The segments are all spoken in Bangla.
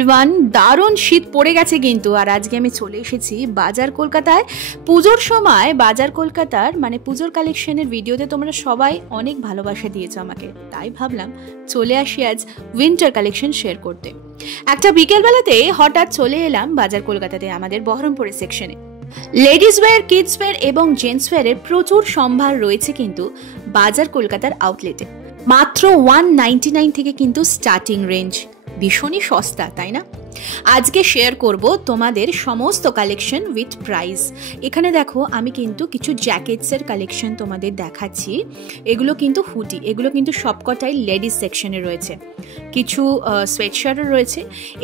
এভরিওয়ান, দারুণ শীত পড়ে গেছে কিন্তু। আর আজকে আমি চলে এসেছি বাজার কলকাতায়। পুজোর সময় বাজার কলকাতার মানে পুজোর কালেকশনের ভিডিওতে তোমরা সবাই অনেক ভালোবাসা দিয়েছো আমাকে, তাই ভাবলাম চলে আসি আজ উইন্টার কালেকশন শেয়ার করতে। একটা বিকেলবেলাতে হঠাৎ চলে এলাম বাজার কলকাতাতে আমাদের বহরমপুরের সেকশনে। লেডিস ওয়্যার, কিডস ওয়্যার এবং জেন্টস ওয়্যারের প্রচুর সম্ভার রয়েছে কিন্তু বাজার কলকাতার আউটলেটে। মাত্র 199 থেকে কিন্তু স্টার্টিং রেঞ্জ, ভীষণই সস্তা, তাই না? আজকে শেয়ার করব তোমাদের সমস্ত কালেকশন উইথ প্রাইস। এখানে দেখো আমি কিন্তু কিছু জ্যাকেটসের কালেকশন তোমাদের দেখাচ্ছি। এগুলো কিন্তু হুডি, এগুলো কিন্তু সবকটাই লেডিস সেকশনে রয়েছে। কিছু সোয়েটশার্টও রয়েছে।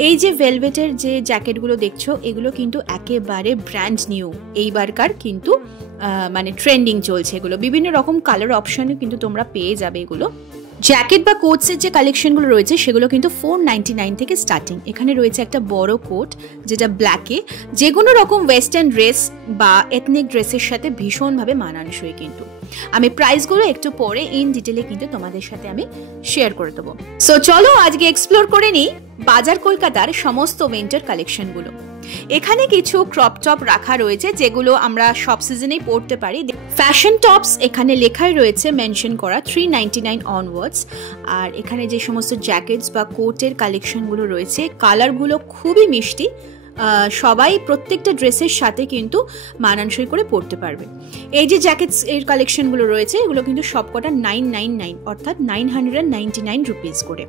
এই যে ভেলভেটের যে জ্যাকেটগুলো দেখছো, এগুলো কিন্তু একেবারে ব্র্যান্ড নিউ, এইবারকার কিন্তু মানে ট্রেন্ডিং চলছে। এগুলো বিভিন্ন রকম কালার অপশনে কিন্তু তোমরা পেয়ে যাবে। এগুলো জ্যাকেট বা কোটসের যে কালেকশনগুলো রয়েছে সেগুলো কিন্তু 499 থেকে স্টার্টিং। এখানে রয়েছে একটা বড় কোট যেটা ব্ল্যাকে, যে কোনো রকম ওয়েস্টার্ন ড্রেস বা এথনিক ড্রেসের সাথে ভীষণভাবে মানানসই। কিন্তু আমি প্রাইসগুলো একটু পরে ইন ডিটেলে কিন্তু তোমাদের সাথে আমি শেয়ার করে দেবো। সো চলো আজকে এক্সপ্লোর করে নিই বাজার কলকাতার সমস্ত উইন্টার কালেকশনগুলো। এখানে কিছু ক্রপ টপ রাখা রয়েছে যেগুলো আমরা সব সিজনেই পরতে পারি। ফ্যাশন টপস এখানে লেখাই রয়েছে, মেনশন করা 399 অনওয়ার্ডস। আর এখানে যে সমস্ত জ্যাকেটস বা কোটের কালেকশনগুলো রয়েছে, কালারগুলো খুবই মিষ্টি, সবাই প্রত্যেকটা ড্রেসের সাথে কিন্তু মানানসই করে পরতে পারবে। এই যে জ্যাকেটস এর কালেকশনগুলো রয়েছে এগুলো কিন্তু সবকটা 999 অর্থাৎ 999 রুপিস করে।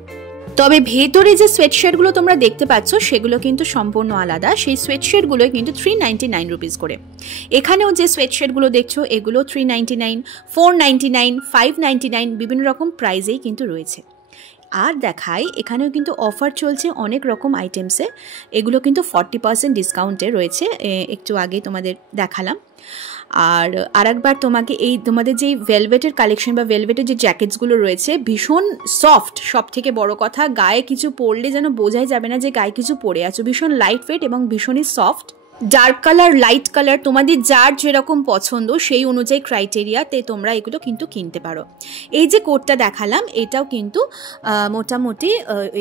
তবে ভেতরে যে সোয়েটশার্টগুলো তোমরা দেখতে পাচ্ছ সেগুলো কিন্তু সম্পূর্ণ আলাদা। সেই সোয়েটশার্টগুলো কিন্তু 399 রুপিস করে। এখানেও যে সোয়েটশার্টগুলো দেখছো এগুলো 399, 499, 599 বিভিন্ন রকম প্রাইসেই কিন্তু রয়েছে। আর দেখাই এখানেও কিন্তু অফার চলছে অনেক রকম আইটেমসে। এগুলো কিন্তু 40% ডিসকাউন্টে রয়েছে, একটু আগে তোমাদের দেখালাম। আর আরেকবার তোমাদের যে ভেলভেটের কালেকশন বা ভেলভেটের যে জ্যাকেটসগুলো রয়েছে ভীষণ সফট, সব থেকে বড় কথা গায়ে কিছু পরলে যেন বোঝাই যাবে না যে গায়ে কিছু পরে আছো। ভীষণ লাইট ওয়েট এবং ভীষণই soft. Dark colour, light colour, তোমাদের যার যেরকম পছন্দ সেই অনুযায়ী ক্রাইটেরিয়াতে তোমরা এগুলো কিন্তু কিনতে পারো। এই যে কোটটা দেখালাম এটাও কিন্তু মোটামুটি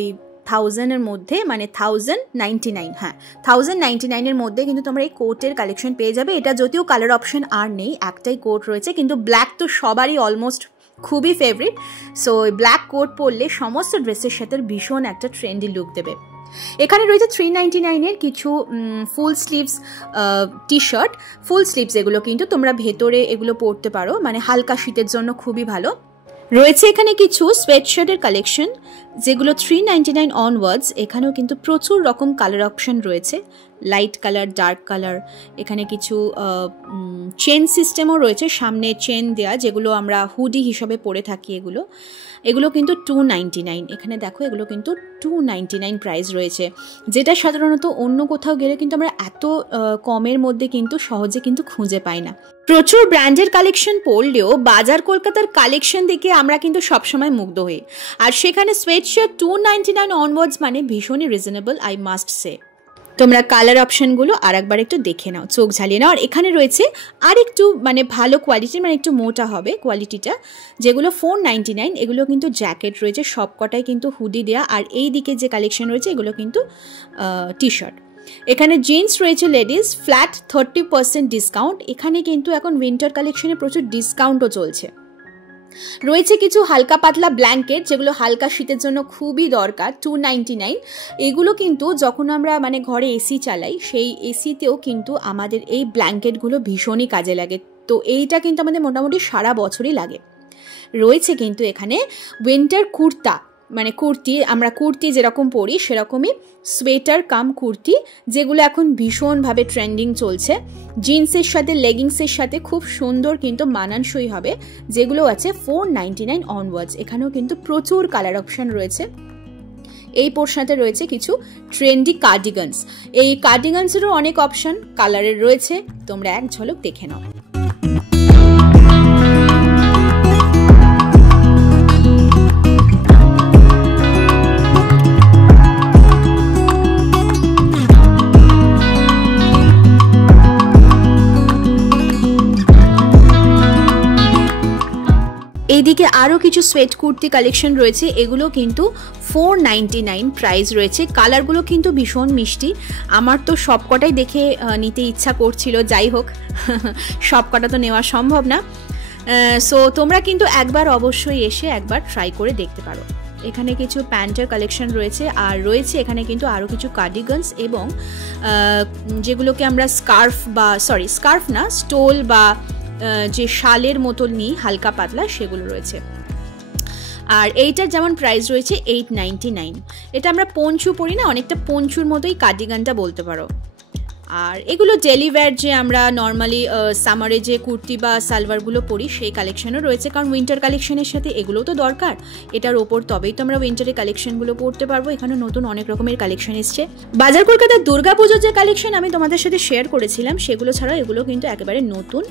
এই 1000-এর মধ্যে, মানে 1099, হ্যাঁ 1099-এর মধ্যে কিন্তু তোমরা এই কোটের কালেকশন পেয়ে যাবে। এটা যদিও কালার অপশন আর নেই, একটাই কোট রয়েছে, কিন্তু ব্ল্যাক তো সবারই অলমোস্ট খুবই ফেভারিট। সো ব্ল্যাক কোট পরলে সমস্ত ড্রেসের সাথে ভীষণ একটা ট্রেন্ডি লুক দেবে। এখানে রয়েছে 399-এর কিছু ফুল স্লিভস টি শার্ট, ফুল স্লিভস। এগুলো কিন্তু তোমরা ভেতরে এগুলো পরতে পারো, মানে হালকা শীতের জন্য খুবই ভালো। রয়েছে এখানে কিছু সোয়েটশার্টের কালেকশন যেগুলো 399 অনওয়ার্ডস। এখানেও কিন্তু প্রচুর রকম কালার অপশন রয়েছে, লাইট কালার, ডার্ক কালার। এখানে কিছু চেন সিস্টেমও রয়েছে, সামনে চেন দেয়া, যেগুলো আমরা হুডি হিসাবে পরে থাকি। এগুলো কিন্তু 299। এখানে দেখো এগুলো কিন্তু 299 প্রাইস রয়েছে, যেটা সাধারণত অন্য কোথাও গেলে কিন্তু আমরা এত কমের মধ্যে কিন্তু সহজে কিন্তু খুঁজে পাই না। প্রচুর ব্র্যান্ডের কালেকশন পড়লেও বাজার কলকাতার কালেকশন দেখে আমরা কিন্তু সবসময় মুগ্ধ হই। আর সেখানে সোয়েটশার্ট 299 অনওয়ার্ডস মানে ভীষণই রিজনেবল, আই মাস্ট সে। তোমরা কালার অপশনগুলো আর একবার একটু দেখে নাও, চোখ ঝালিয়ে নাও। আর এখানে রয়েছে আর একটু মানে ভালো কোয়ালিটির, মানে একটু মোটা হবে কোয়ালিটিটা, যেগুলো 499। এগুলো কিন্তু জ্যাকেট রয়েছে, সবকটাই কিন্তু হুডি দেওয়া। আর এই দিকে যে কালেকশন রয়েছে এগুলো কিন্তু টি শার্ট। এখানে জিন্স রয়েছে লেডিস, ফ্ল্যাট 30% ডিসকাউন্ট। এখানে কিন্তু এখন উইন্টার কালেকশনে প্রচুর ডিসকাউন্টও চলছে। রয়েছে কিছু হালকা পাতলা ব্ল্যাঙ্কেট যেগুলো হালকা শীতের জন্য খুবই দরকার, 299। এগুলো কিন্তু যখন আমরা মানে ঘরে এসি চালাই সেই এসিতেও কিন্তু আমাদের এই ব্ল্যাঙ্কেটগুলো ভীষণই কাজে লাগে। তো এইটা কিন্তু আমাদের মোটামুটি সারা বছরই লাগে। রয়েছে কিন্তু এখানে উইন্টার কুর্তা, মানে কুর্তি, আমরা কুর্তি যেরকম পরি সেরকমই সোয়েটার কাম কুর্তি, যেগুলো এখন ভীষণভাবে ট্রেন্ডিং চলছে। জিন্সের সাথে লেগিংসের সাথে খুব সুন্দর কিন্তু মানানসই হবে, যেগুলো আছে 499 অনওয়ার্ডস। এখানেও কিন্তু প্রচুর কালার অপশন রয়েছে। এই পোর্শনতে রয়েছে কিছু ট্রেন্ডি কার্ডিগানস। এই কার্ডিগানসেরও অনেক অপশন কালারের রয়েছে, তোমরা এক ঝলক দেখে নাও। এইদিকে আরও কিছু সোয়েট কুর্তি কালেকশন রয়েছে, এগুলো কিন্তু 499 প্রাইস রয়েছে। কালারগুলো কিন্তু ভীষণ মিষ্টি, আমার তো সব কটাই দেখে নিতে ইচ্ছা করছিল, যাই হোক সব কটা তো নেওয়া সম্ভব না। সো তোমরা কিন্তু একবার অবশ্যই এসে একবার ট্রাই করে দেখতে পারো। এখানে কিছু প্যান্টের কালেকশন রয়েছে, আর রয়েছে এখানে কিন্তু আরও কিছু কার্ডিগানস এবং যেগুলোকে আমরা স্কার্ফ না, স্টোল বা যে শালের মতো নিই হালকা পাতলা, সেগুলো রয়েছে। আর এইটার যেমন প্রাইস রয়েছে 899। এটা আমরা পঞ্চু পরি না, অনেকটা পঞ্চুর মতোই কার্ডিগানটা বলতে পারো। আর এগুলো ডেলি ওয়্যার যে আমরা নর্মালি সামারে যে কুর্তি বা সালোয়ারগুলো পরি সেই কালেকশনও রয়েছে, কারণ উইন্টার কালেকশনের সাথে এগুলোও তো দরকার, এটার ওপর তবেই তো আমরা উইন্টারের কালেকশনগুলো পরতে পারবো। এখানে নতুন অনেক রকমের কালেকশন এসছে। বাজার কলকাতার দুর্গাপুজোর যে কালেকশন আমি তোমাদের সাথে শেয়ার করেছিলাম, সেগুলো ছাড়াও এগুলো কিন্তু একেবারে নতুন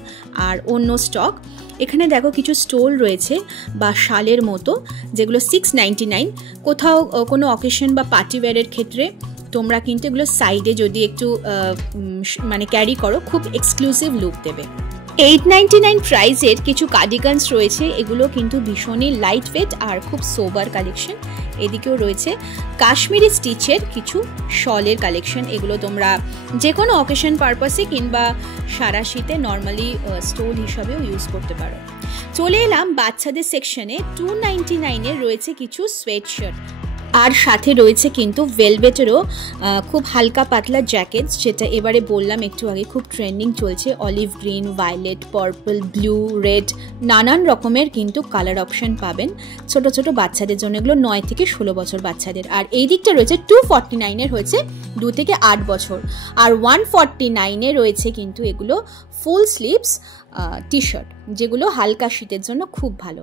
আর অন্য স্টক। এখানে দেখো কিছু স্টোল রয়েছে বা শালের মতো, যেগুলো 699। কোথাও কোনো অকেশন বা পার্টি ওয়্যারের ক্ষেত্রে তোমরা কিন্তু এগুলো সাইডে যদি একটু মানে ক্যারি করো, খুব এক্সক্লুসিভ লুক দেবে। 899 প্রাইসের কিছু কার্ডিগানস রয়েছে, এগুলো কিন্তু ভীষণই লাইট ওয়েট আর খুব সোবার কালেকশন। এদিকেও রয়েছে কাশ্মীরি স্টিচের কিছু শলের কালেকশন, এগুলো তোমরা যে কোনো অকেশন পারপাসে কিংবা সারা শীতে নর্মালি স্টোল হিসাবেও ইউজ করতে পারো। চলে এলাম বাচ্চাদের সেকশনে। 299-এর রয়েছে কিছু সোয়েট শার্ট, আর সাথে রয়েছে কিন্তু ভেলভেটেরও খুব হালকা পাতলা জ্যাকেটস, যেটা এবারে বললাম একটু আগে খুব ট্রেন্ডিং চলছে। Olive green, violet, purple, blue, red, নানান রকমের কিন্তু কালার অপশন পাবেন ছোট ছোট বাচ্চাদের জন্য, এগুলো 9 থেকে 16 বছর বাচ্চাদের। আর এই দিকটা রয়েছে 249-এর হয়েছে 2 থেকে 8 বছর, আর 149-এ রয়েছে কিন্তু এগুলো ফুল স্লিভস টি শার্ট, যেগুলো হালকা শীতের জন্য খুব ভালো।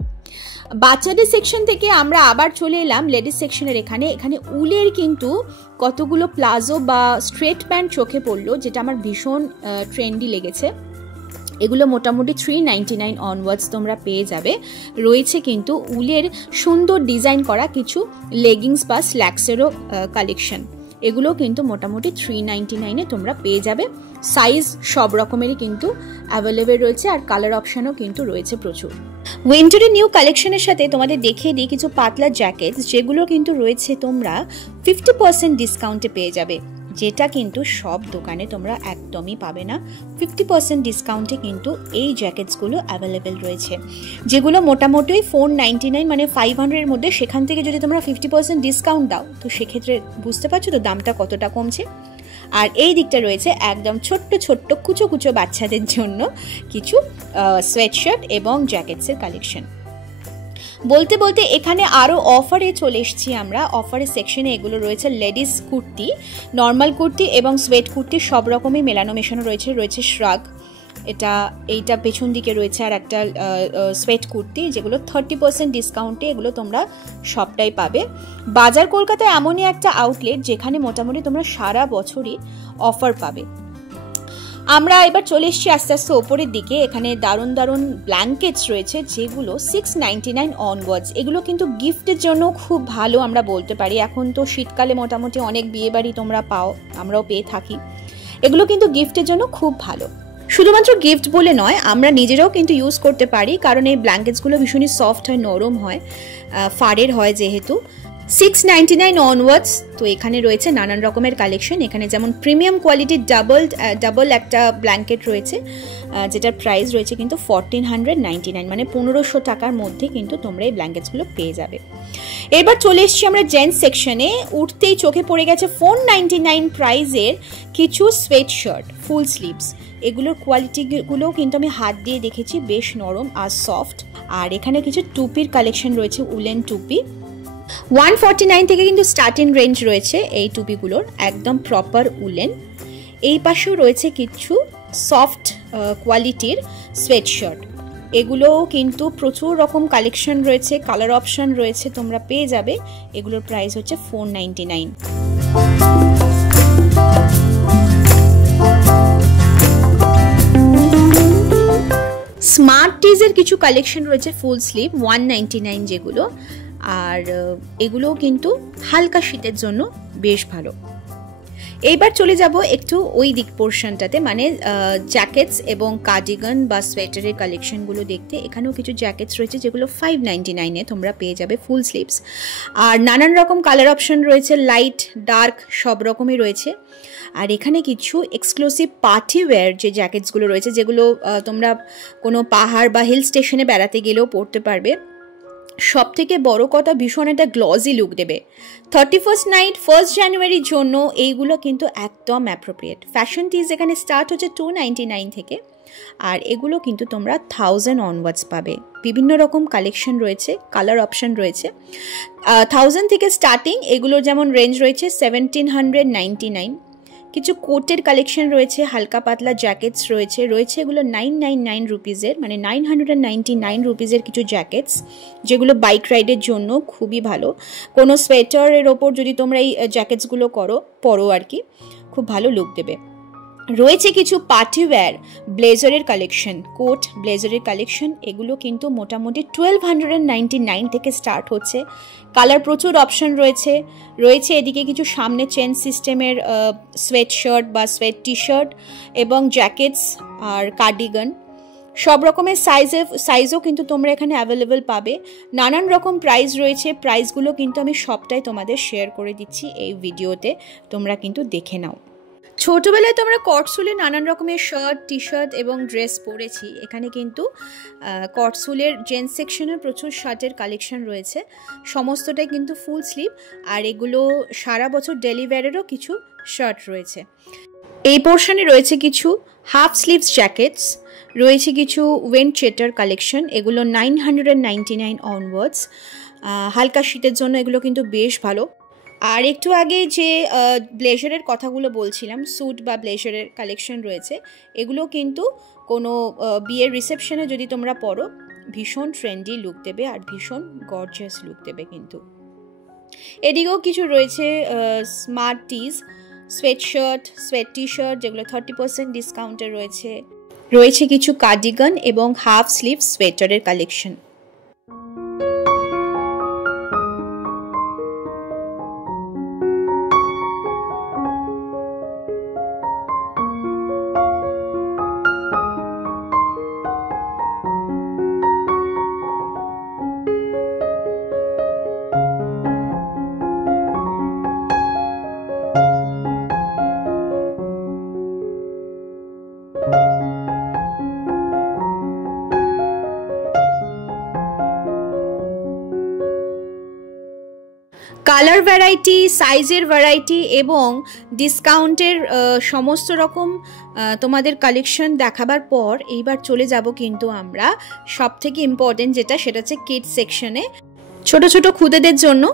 বাচ্চাদের সেকশন থেকে আমরা আবার চলে এলাম লেডিস সেকশনের। এখানে উলের কিন্তু কতগুলো প্লাজো বা স্ট্রেট প্যান্ট চোখে পড়লো, যেটা আমার ভীষণ ট্রেন্ডি লেগেছে। এগুলো মোটামুটি 399 অনওয়ার্ডস তোমরা পেয়ে যাবে। রয়েছে কিন্তু উলের সুন্দর ডিজাইন করা কিছু লেগিংস বা স্ল্যাক্সেরও কালেকশন, এগুলো কিন্তু মোটামুটি 399-এ তোমরা পেয়ে যাবে। সাইজ সব রকমেরই কিন্তু অ্যাভেলেবেল রয়েছে, আর কালার অপশানও কিন্তু রয়েছে প্রচুর। উইন্টারের নিউ কালেকশনের সাথে তোমাদের দেখিয়ে দিই কিছু পাতলা জ্যাকেটস, যেগুলো কিন্তু রয়েছে তোমরা 50% ডিসকাউন্টে পেয়ে যাবে, যেটা কিন্তু সব দোকানে তোমরা একদমই পাবে না। 50% ডিসকাউন্টে কিন্তু এই জ্যাকেটসগুলো অ্যাভেলেবেল রয়েছে, যেগুলো মোটামুটি 499 মানে 500-এর মধ্যে। সেখান থেকে যদি তোমরা 50% ডিসকাউন্ট দাও, তো সেক্ষেত্রে বুঝতে পারছো তো দামটা কতটা কমছে। আর এই দিকটা রয়েছে একদম ছোট্ট ছোট্ট কুচো কুচো বাচ্চাদের জন্য কিছু সোয়েটশার্ট এবং জ্যাকেটসের কালেকশন। বলতে বলতে এখানে আরও অফারে চলে এসেছি আমরা। অফারের সেকশনে এগুলো রয়েছে লেডিস কুর্তি, নর্মাল কুর্তি এবং সোয়েট কুর্তি সব রকমই মেলানো মেশানো রয়েছে। রয়েছে শ্রাগ, এইটা পেছন দিকে রয়েছে, আর একটা সোয়েট কুর্তি, যেগুলো 30% ডিসকাউন্টে এগুলো তোমরা সবটাই পাবে। বাজার কলকাতা এমনই একটা আউটলেট যেখানে মোটামুটি তোমরা সারা বছরই অফার পাবে। আমরা এবার চলে এসেছি আস্তে আস্তে ওপরের দিকে। এখানে দারুণ দারুণ ব্ল্যাঙ্কেটস রয়েছে, যেগুলো 699 অনওয়ার্ডস। এগুলো কিন্তু গিফটের জন্য খুব ভালো আমরা বলতে পারি। এখন তো শীতকালে মোটামুটি অনেক বিয়েবাড়ি তোমরা পাও, আমরাও পেয়ে থাকি। এগুলো কিন্তু গিফটের জন্য খুব ভালো। শুধুমাত্র গিফট বলে নয়, আমরা নিজেরাও কিন্তু ইউজ করতে পারি, কারণ এই ব্ল্যাঙ্কেটসগুলো ভীষণই সফট হয়, নরম হয়, ফাড়ের হয় যেহেতু। 699 অনওয়ার্ডস। তো এখানে রয়েছে নানান রকমের কালেকশন। এখানে যেমন প্রিমিয়াম কোয়ালিটির ডাবল একটা ব্ল্যাঙ্কেট রয়েছে, যেটার প্রাইস রয়েছে কিন্তু 1499 মানে 1500 টাকার মধ্যে কিন্তু তোমরা এই ব্ল্যাঙ্কেটসগুলো পেয়ে যাবে। এবার চলে এসেছি আমরা জেন্টস সেকশনে। উঠতেই চোখে পড়ে গেছে 499 প্রাইসের কিছু সোয়েট শার্ট ফুল স্লিভস। এগুলোর কোয়ালিটিগুলোও কিন্তু আমি হাত দিয়ে দেখেছি, বেশ নরম আর সফট। আর এখানে কিছু টুপির কালেকশন রয়েছে, উলেন টুপি। 149 থেকে কিন্তু স্টার্টিং রেঞ্জ রয়েছে এই টুপিগুলোর, একদম প্রপার উলেন। এই পাশেও রয়েছে কিছু সফট কোয়ালিটির সোয়েট শার্ট, এগুলোও কিন্তু প্রচুর রকম কালেকশন রয়েছে, কালার অপশন রয়েছে, তোমরা পেয়ে যাবে। এগুলোর প্রাইস হচ্ছে 499। স্মার্ট টিজের কিছু কালেকশন রয়েছে ফুল স্লিভ 199 যেগুলো, আর এগুলোও কিন্তু হালকা শীতের জন্য বেশ ভালো। এইবার চলে যাব একটু ওই দিক পোর্শনটাতে, মানে জ্যাকেটস এবং কার্ডিগান বা সোয়েটারের কালেকশনগুলো দেখতে। এখানেও কিছু জ্যাকেটস রয়েছে যেগুলো 599-এ তোমরা পেয়ে যাবে, ফুল স্লিভস। আর নানান রকম কালার অপশন রয়েছে, লাইট ডার্ক সব রকমই রয়েছে। আর এখানে কিছু এক্সক্লুসিভ পার্টি ওয়্যার যে জ্যাকেটসগুলো রয়েছে, যেগুলো তোমরা কোনো পাহাড় বা হিল স্টেশনে বেড়াতে গেলেও পরতে পারবে। সব থেকে বড় কথা, ভীষণ একটা গ্লসি লুক দেবে। 31st নাইট 1 জানুয়ারির জন্য এইগুলো কিন্তু একদম অ্যাপ্রোপ্রিয়েট। ফ্যাশন টিজ এখানে স্টার্ট হচ্ছে 299 থেকে, আর এগুলো কিন্তু তোমরা 1000 অনওয়ার্ডস পাবে। বিভিন্ন রকম কালেকশন রয়েছে, কালার অপশন রয়েছে। 1000 থেকে স্টার্টিং, এগুলোর যেমন রেঞ্জ রয়েছে 1799। কিছু কোটের কালেকশন রয়েছে, হালকা পাতলা জ্যাকেটস রয়েছে এগুলো 999 রুপিজের, মানে 999 রুপিজের কিছু জ্যাকেটস, যেগুলো বাইক রাইডের জন্য খুবই ভালো। কোনো সোয়েটারের ওপর যদি তোমরা এই জ্যাকেটসগুলো পরো আর কি, খুব ভালো লুক দেবে। রয়েছে কিছু পার্টি ওয়্যার ব্লেজারের কালেকশন, কোট ব্লেজারের কালেকশন। এগুলো কিন্তু মোটামুটি 1299 থেকে স্টার্ট হচ্ছে। কালার প্রচুর অপশন রয়েছে এদিকে কিছু সামনে চেন সিস্টেমের সোয়েট শার্ট বা সোয়েট টি শার্ট এবং জ্যাকেটস আর কার্ডিগান। সব রকমের সাইজও কিন্তু তোমরা এখানে অ্যাভেলেবেল পাবে। নানান রকম প্রাইস রয়েছে, প্রাইসগুলো কিন্তু আমি সবটাই তোমাদের শেয়ার করে দিচ্ছি এই ভিডিওতে, তোমরা কিন্তু দেখে নাও। ছোটোবেলায় তোমরা কটসুলে নানান রকমের শার্ট, টি শার্ট এবং ড্রেস পরেছি। এখানে কিন্তু কটসুলের জেন্টস সেকশনের প্রচুর শার্টের কালেকশন রয়েছে, সমস্তটাই কিন্তু ফুল স্লিভ। আর এগুলো সারা বছর ডেলি ওয়্যারেরও কিছু শার্ট রয়েছে। এই পোর্শনে রয়েছে কিছু হাফ স্লিভস জ্যাকেটস, রয়েছে কিছু উইন্ড চেটার কালেকশন, এগুলো 999 অনওয়ার্ডস। হালকা শীতের জন্য এগুলো কিন্তু বেশ ভালো। আর একটু আগে যে ব্লেজারের কথাগুলো বলছিলাম, স্যুট বা ব্লেজারের কালেকশন রয়েছে, এগুলো কিন্তু কোনো বিয়ের রিসেপশনে যদি তোমরা পরো, ভীষণ ট্রেন্ডি লুক দেবে আর ভীষণ গর্জিয়াস লুক দেবে কিন্তু। এদিকেও কিছু রয়েছে smart tees, sweatshirt, sweat T shirt, যেগুলো 30% ডিসকাউন্টে রয়েছে কিছু কার্ডিগান এবং হাফ স্লিভ সোয়েটারের কালেকশন। কালার ভ্যারাইটি, সাইজের ভ্যারাইটি এবং ডিসকাউন্টের সমস্ত রকম তোমাদের কালেকশন দেখাবার পর এইবার চলে যাব কিন্তু আমরা সব থেকে ইম্পর্টেন্ট যেটা, সেটা হচ্ছে কিডস সেকশনে। ছোট ছোট খুদেদের জন্য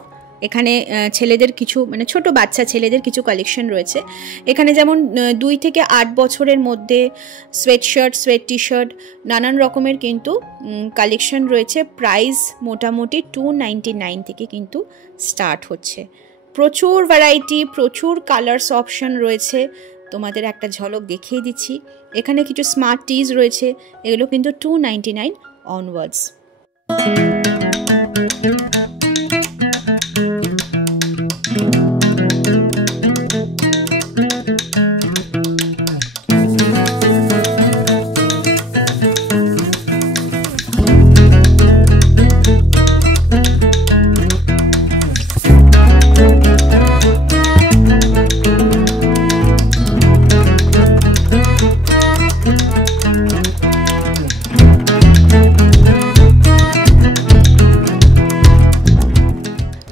এখানে ছেলেদের কিছু, মানে ছোট বাচ্চা ছেলেদের কিছু কালেকশন রয়েছে। এখানে যেমন 2 থেকে 8 বছরের মধ্যে sweat shirt, sweat T shirt, নানান রকমের কিন্তু কালেকশন রয়েছে। প্রাইস মোটামুটি 299 থেকে কিন্তু স্টার্ট হচ্ছে। প্রচুর ভ্যারাইটি, প্রচুর কালার্স অপশন রয়েছে, তোমাদের একটা ঝলক দেখিয়ে দিচ্ছি। এখানে কিছু স্মার্ট টিজ রয়েছে, এগুলো কিন্তু 299 অনওয়ার্ডস।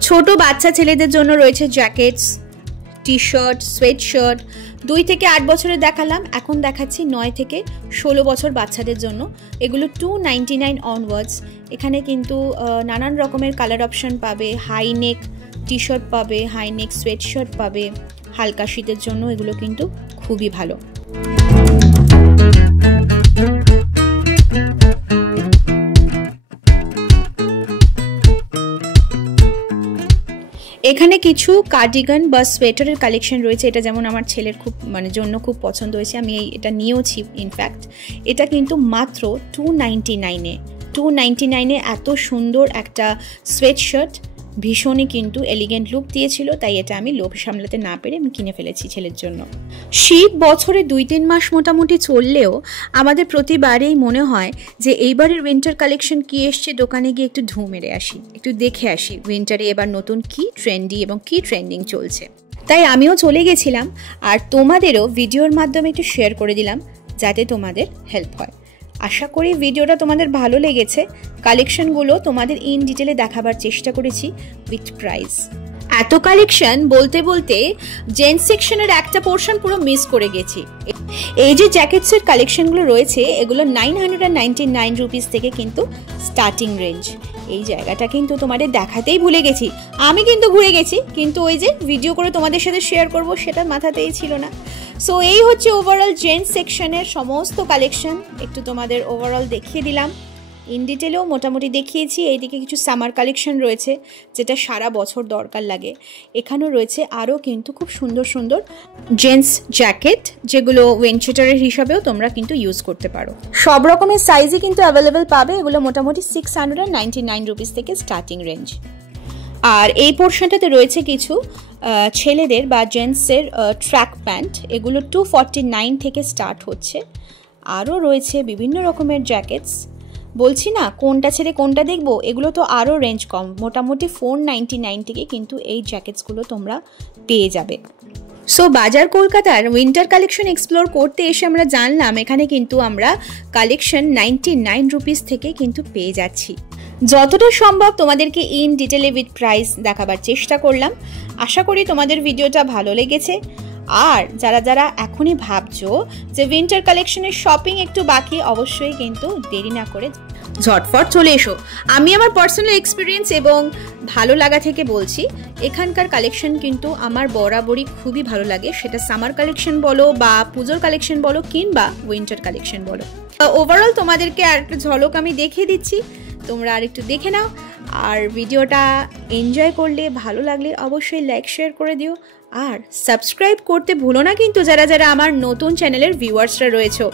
ছোট বাচ্চা ছেলেদের জন্য রয়েছে jackets, T shirt, sweat shirt. 2 থেকে 8 বছরের দেখালাম, এখন দেখাচ্ছি 9 থেকে 16 বছর বাচ্চাদের জন্য। এগুলো 299 অনওয়ার্ডস। এখানে কিন্তু নানান রকমের কালার অপশন পাবে, হাই নেক টি শার্ট পাবে, হাই নেক সোয়েট শার্ট পাবে। হালকা শীতের জন্য এগুলো কিন্তু খুবই ভালো। এখানে কিছু কার্ডিগান বা সোয়েটারের কালেকশন রয়েছে। এটা যেমন আমার ছেলের জন্য খুব পছন্দ হয়েছে, আমি এটা নিয়েওছি ইনফ্যাক্ট। এটা কিন্তু মাত্র 299-এ এত সুন্দর একটা সোয়েট শার্ট ভীষণই কিন্তু এলিগেন্ট লুক দিয়েছিল, তাই এটা আমি লোভ সামলাতে না পেরে আমি কিনে ফেলেছি ছেলের জন্য। শীত বছরে 2-3 মাস মোটামুটি চললেও আমাদের প্রতিবারেই মনে হয় যে এইবারের উইন্টার কালেকশন কি এসছে, দোকানে গিয়ে একটু ঢু মেরে আসি, একটু দেখে আসি উইন্টারে এবার নতুন কি ট্রেন্ডি এবং কি ট্রেন্ডিং চলছে। তাই আমিও চলে গেছিলাম, আর তোমাদেরও ভিডিওর মাধ্যমে একটু শেয়ার করে দিলাম যাতে তোমাদের হেল্প হয়। আশা করি ভিডিওটা তোমাদের ভালো লেগেছে। কালেকশনগুলো তোমাদের ইন ডিটেলে দেখাবার চেষ্টা করেছি উইথ প্রাইস। এত কালেকশন বলতে বলতে জেন্টস সেকশনের একটা পোর্শন পুরো মিস করে গেছি। এই যে জ্যাকেটসের কালেকশনগুলো রয়েছে এগুলো 999 রুপিস থেকে কিন্তু স্টার্টিং রেঞ্জ। এই জায়গাটা কিন্তু তোমাদের দেখাতেই ভুলে গেছি। আমি কিন্তু ঘুরে গেছি, কিন্তু ওই যে ভিডিও করে তোমাদের সাথে শেয়ার করব সেটা মাথাতেই ছিল না। সো এই হচ্ছে ওভারঅল জেন্টস সেকশনের সমস্ত কালেকশন। একটু তোমাদের ওভারঅল দেখিয়ে দিলাম, ইন ডিটেলেও মোটামুটি দেখিয়েছি। এইদিকে কিছু সামার কালেকশন রয়েছে যেটা সারা বছর দরকার লাগে। এখানেও রয়েছে আরও কিন্তু খুব সুন্দর সুন্দর জেন্টস জ্যাকেট, যেগুলো উইন্টারের হিসাবেও তোমরা কিন্তু ইউজ করতে পারো। সব রকমের সাইজই কিন্তু অ্যাভেলেবেল পাবে। এগুলো মোটামুটি 699 রুপিস থেকে স্টার্টিং রেঞ্জ। আর এই পোর্শনটাতে রয়েছে কিছু ছেলেদের বা জেন্টসের ট্র্যাক প্যান্ট, এগুলো 249 থেকে স্টার্ট হচ্ছে। আরও রয়েছে বিভিন্ন রকমের জ্যাকেটস। বলছি না কোনটা ছেড়ে কোনটা দেখবো, এগুলো তো আরও রেঞ্জ কম, মোটামুটি 499 থেকে কিন্তু এই জ্যাকেটসগুলো তোমরা পেয়ে যাবে। সো বাজার কলকাতার উইন্টার কালেকশন এক্সপ্লোর করতে এসে আমরা জানলাম এখানে কিন্তু আমরা কালেকশন 99 রুপিস থেকে কিন্তু পেয়ে যাচ্ছি। যতটা সম্ভব তোমাদেরকে ইন ডিটেলে উইথ প্রাইস দেখাবার চেষ্টা করলাম। আশা করি তোমাদের ভিডিওটা ভালো লেগেছে। আর যারা যারা এখনই ভাবছো যে উইন্টার কালেকশনের শপিং একটু বাকি, অবশ্যই কিন্তু দেরি না করে ঝটফট চলে এসো। আমি আমার পার্সোনাল এক্সপিরিয়েন্স এবং ভালো লাগা থেকে বলছি, এখানকার কালেকশন কিন্তু আমার বরাবরই খুবই ভালো লাগে। সেটা সামার কালেকশন বলো বা পুজোর কালেকশন বলো কিংবা উইন্টার কালেকশন বলো। ওভারঅল তোমাদেরকে আর একটা ঝলক আমি দেখিয়ে দিচ্ছি, তোমরা আর একটু দেখে নাও। আর ভিডিওটা এনজয় করলে, ভালো লাগলে অবশ্যই লাইক শেয়ার করে দিও। আর সাবস্ক্রাইব করতে ভুলো না কিন্তু যারা যারা আমার নতুন চ্যানেলের ভিউয়ার্সরা রয়েছে।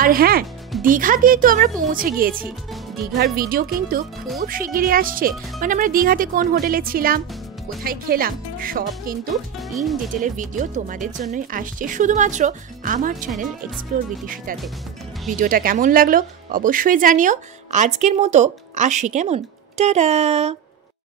আর হ্যাঁ, দীঘা কিন্তু আমরা পৌঁছে গিয়েছি। দীঘার ভিডিও কিন্তু খুব শিগগিরই আসছে। মানে আমরা দীঘাতে কোন হোটেলে ছিলাম, কোথায় খেলাম, সব কিন্তু ইন ডিটেলের ভিডিও তোমাদের জন্যই আসছে শুধুমাত্র আমার চ্যানেল এক্সপ্লোর উইথ ঈশিতাতে। ভিডিওটা কেমন লাগলো অবশ্যই জানিও। আজকের মতো আসি, কেমন, টাটা।